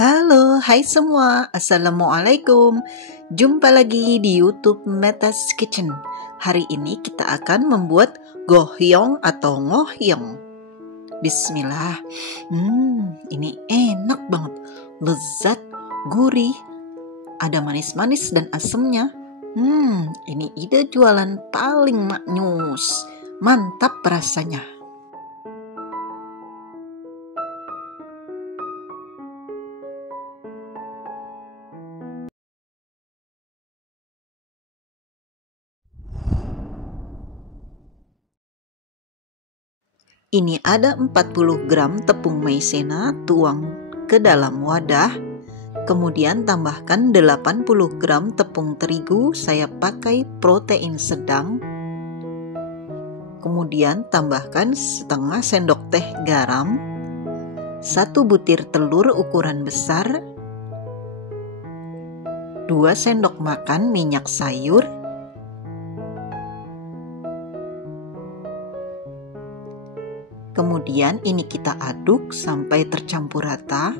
Halo, hai semua. Assalamualaikum. Jumpa lagi di YouTube Meta's Kitchen. Hari ini kita akan membuat gohyong atau ngohyong. Bismillah. Ini enak banget. Lezat, gurih, ada manis-manis dan asemnya. Ini ide jualan paling maknyus. Mantap rasanya. Ini ada 40 gram tepung maizena, tuang ke dalam wadah. Kemudian tambahkan 80 gram tepung terigu, saya pakai protein sedang. Kemudian tambahkan setengah sendok teh garam, 1 butir telur ukuran besar, 2 sendok makan minyak sayur, kemudian ini kita aduk sampai tercampur rata.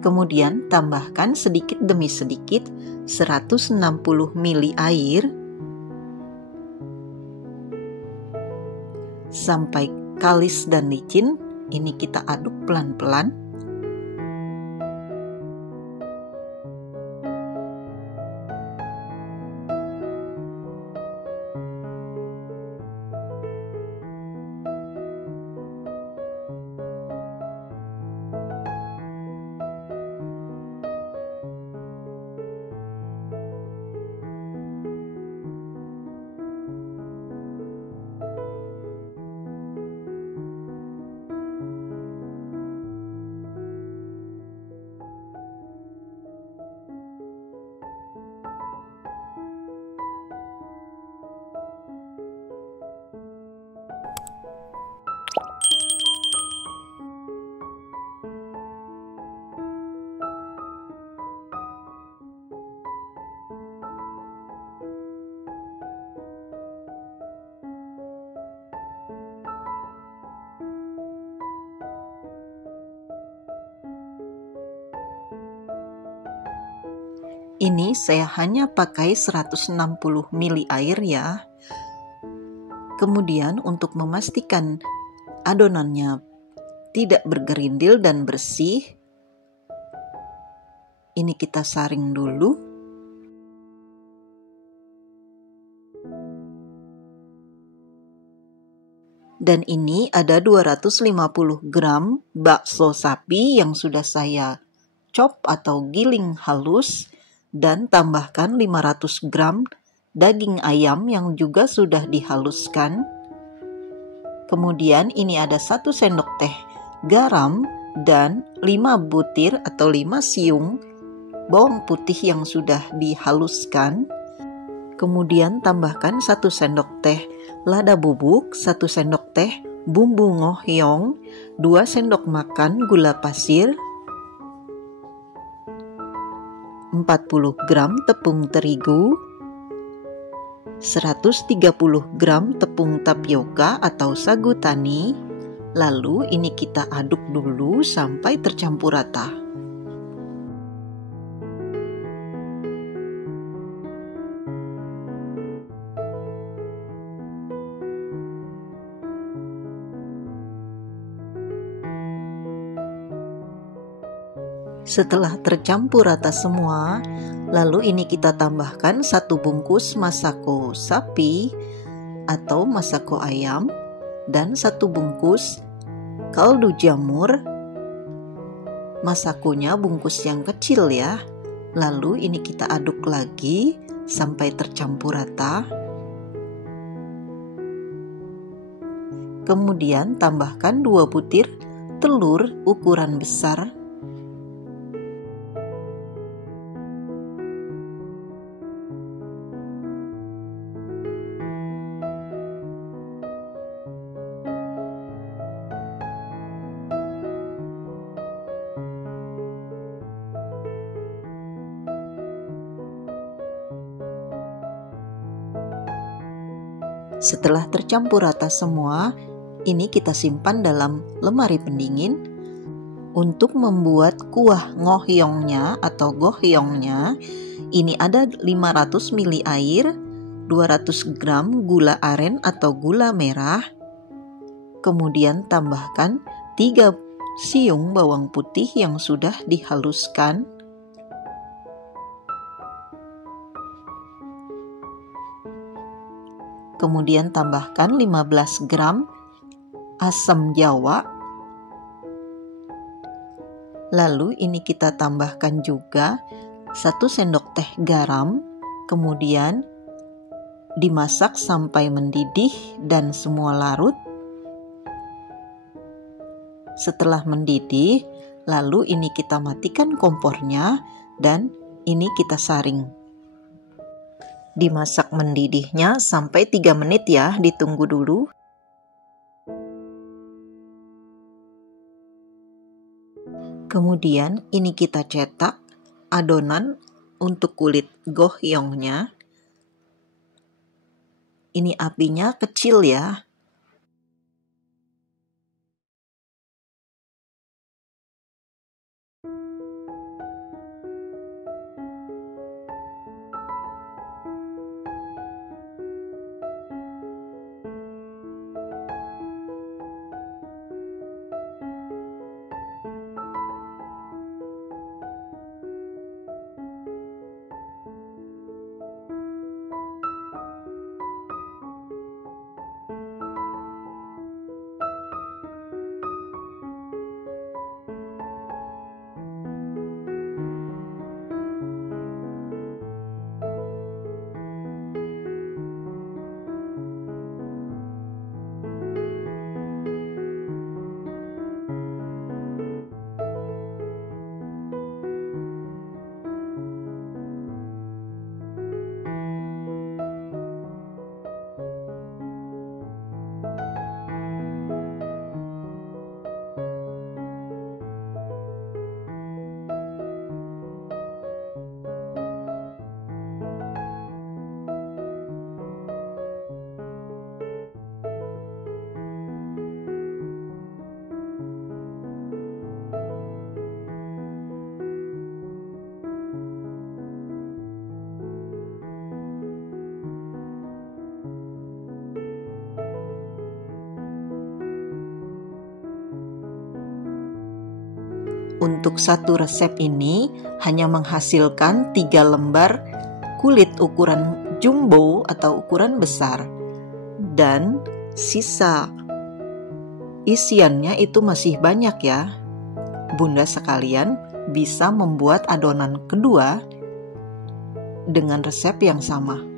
Kemudian tambahkan sedikit demi sedikit 160 ml air sampai kalis dan licin. Ini kita aduk pelan-pelan. Ini saya hanya pakai 160 ml air ya. Kemudian untuk memastikan adonannya tidak bergerindil dan bersih, ini kita saring dulu. Dan ini ada 250 gram bakso sapi yang sudah saya chop atau giling halus. Dan tambahkan 500 gram daging ayam yang juga sudah dihaluskan. Kemudian ini ada 1 sendok teh garam dan 5 butir atau 5 siung bawang putih yang sudah dihaluskan. Kemudian tambahkan 1 sendok teh lada bubuk, 1 sendok teh bumbu ngohyong, 2 sendok makan gula pasir, 40 gram tepung terigu, 130 gram tepung tapioka atau sagu tani. Lalu ini kita aduk dulu sampai tercampur rata. Setelah tercampur rata semua, lalu ini kita tambahkan 1 bungkus masako sapi atau masako ayam dan 1 bungkus kaldu jamur. Masakonya bungkus yang kecil ya. Lalu ini kita aduk lagi sampai tercampur rata. Kemudian tambahkan 2 butir telur ukuran besar. Setelah tercampur rata semua, ini kita simpan dalam lemari pendingin. Untuk membuat kuah ngohyongnya atau gohyongnya, ini ada 500 ml air, 200 gram gula aren atau gula merah, kemudian tambahkan 3 siung bawang putih yang sudah dihaluskan, kemudian tambahkan 15 gram asam jawa. Lalu ini kita tambahkan juga 1 sendok teh garam, kemudian dimasak sampai mendidih dan semua larut. Setelah mendidih, lalu ini kita matikan kompornya dan ini kita saring. Dimasak mendidihnya sampai 3 menit ya, ditunggu dulu. Kemudian ini kita cetak adonan untuk kulit gohyongnya. Ini apinya kecil ya. Untuk satu resep ini hanya menghasilkan 3 lembar kulit ukuran jumbo atau ukuran besar, dan sisa isiannya itu masih banyak ya. Bunda sekalian bisa membuat adonan kedua dengan resep yang sama.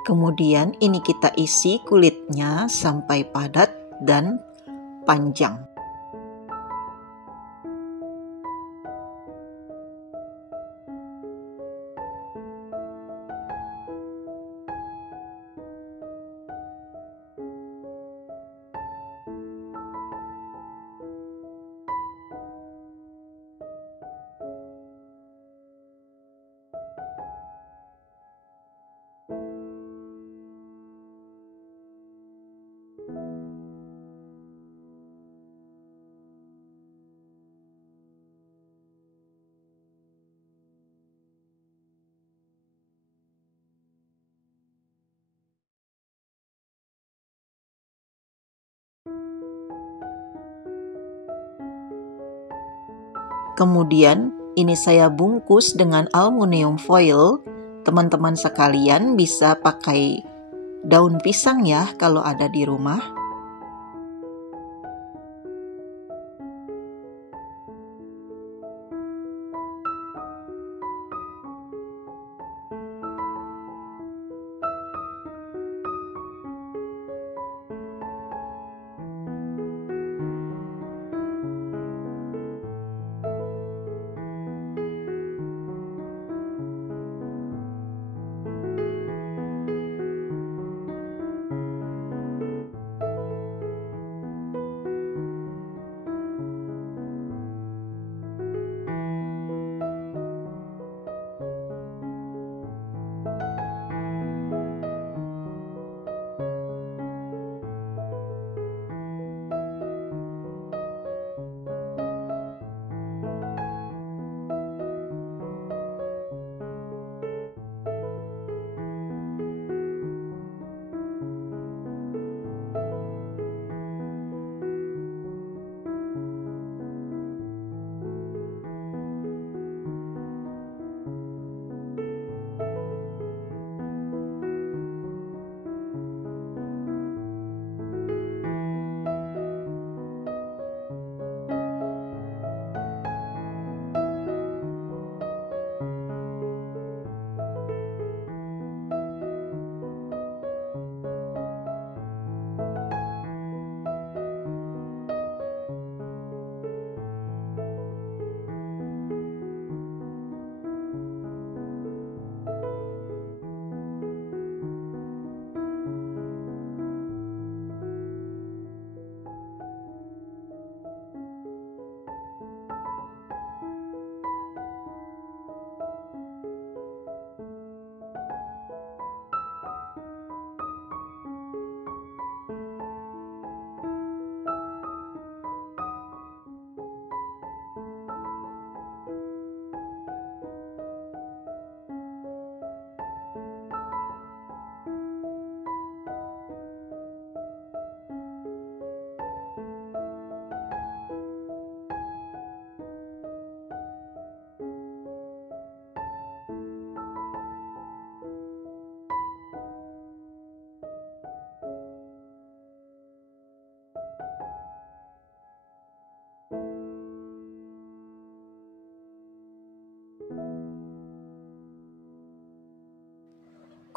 Kemudian ini kita isi kulitnya sampai padat dan panjang. Kemudian ini saya bungkus dengan aluminium foil. Teman-teman sekalian bisa pakai daun pisang ya kalau ada di rumah.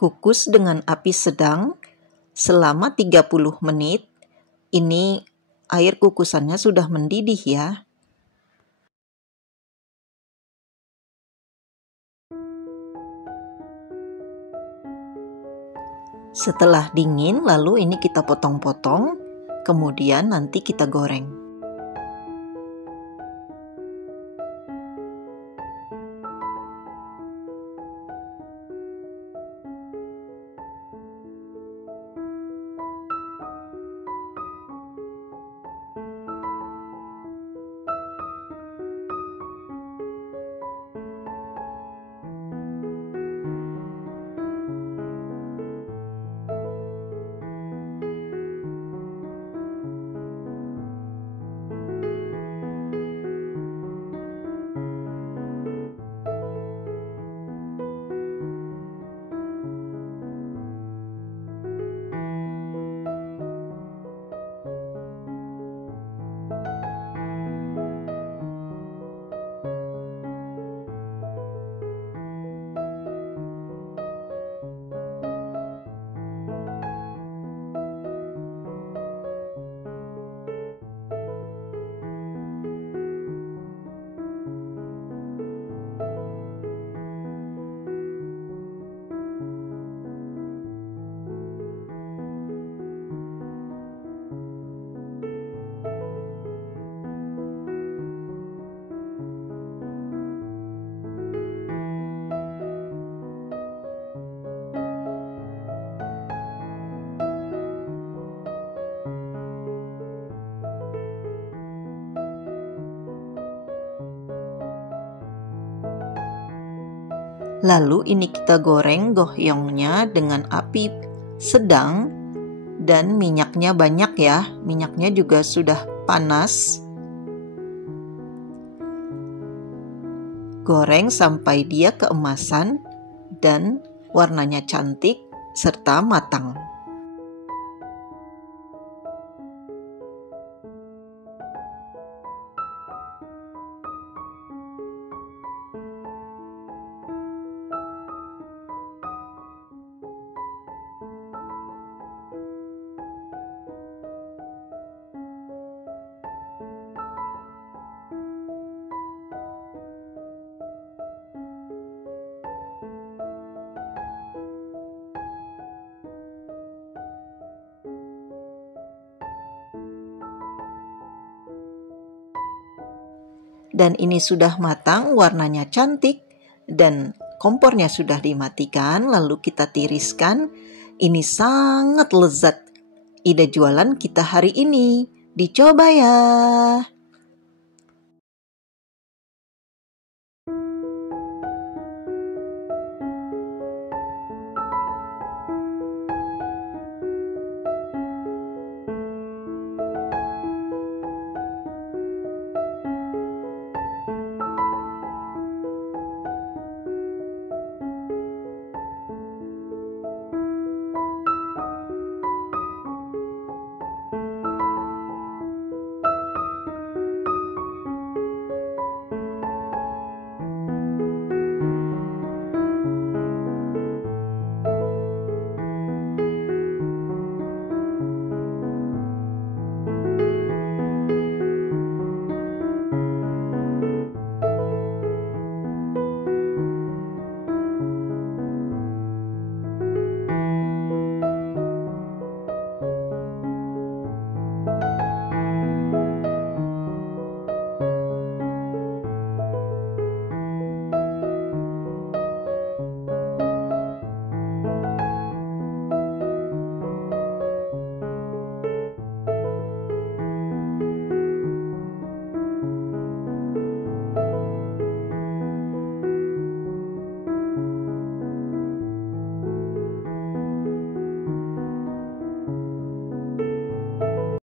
Kukus dengan api sedang selama 30 menit. Ini air kukusannya sudah mendidih ya. Setelah dingin, lalu ini kita potong-potong, kemudian nanti kita goreng. Lalu ini kita goreng gohyongnya dengan api sedang dan minyaknya banyak ya. Minyaknya juga sudah panas. Goreng sampai dia keemasan dan warnanya cantik serta matang. Dan ini sudah matang, warnanya cantik, dan kompornya sudah dimatikan, lalu kita tiriskan. Ini sangat lezat. Ide jualan kita hari ini. Dicoba ya!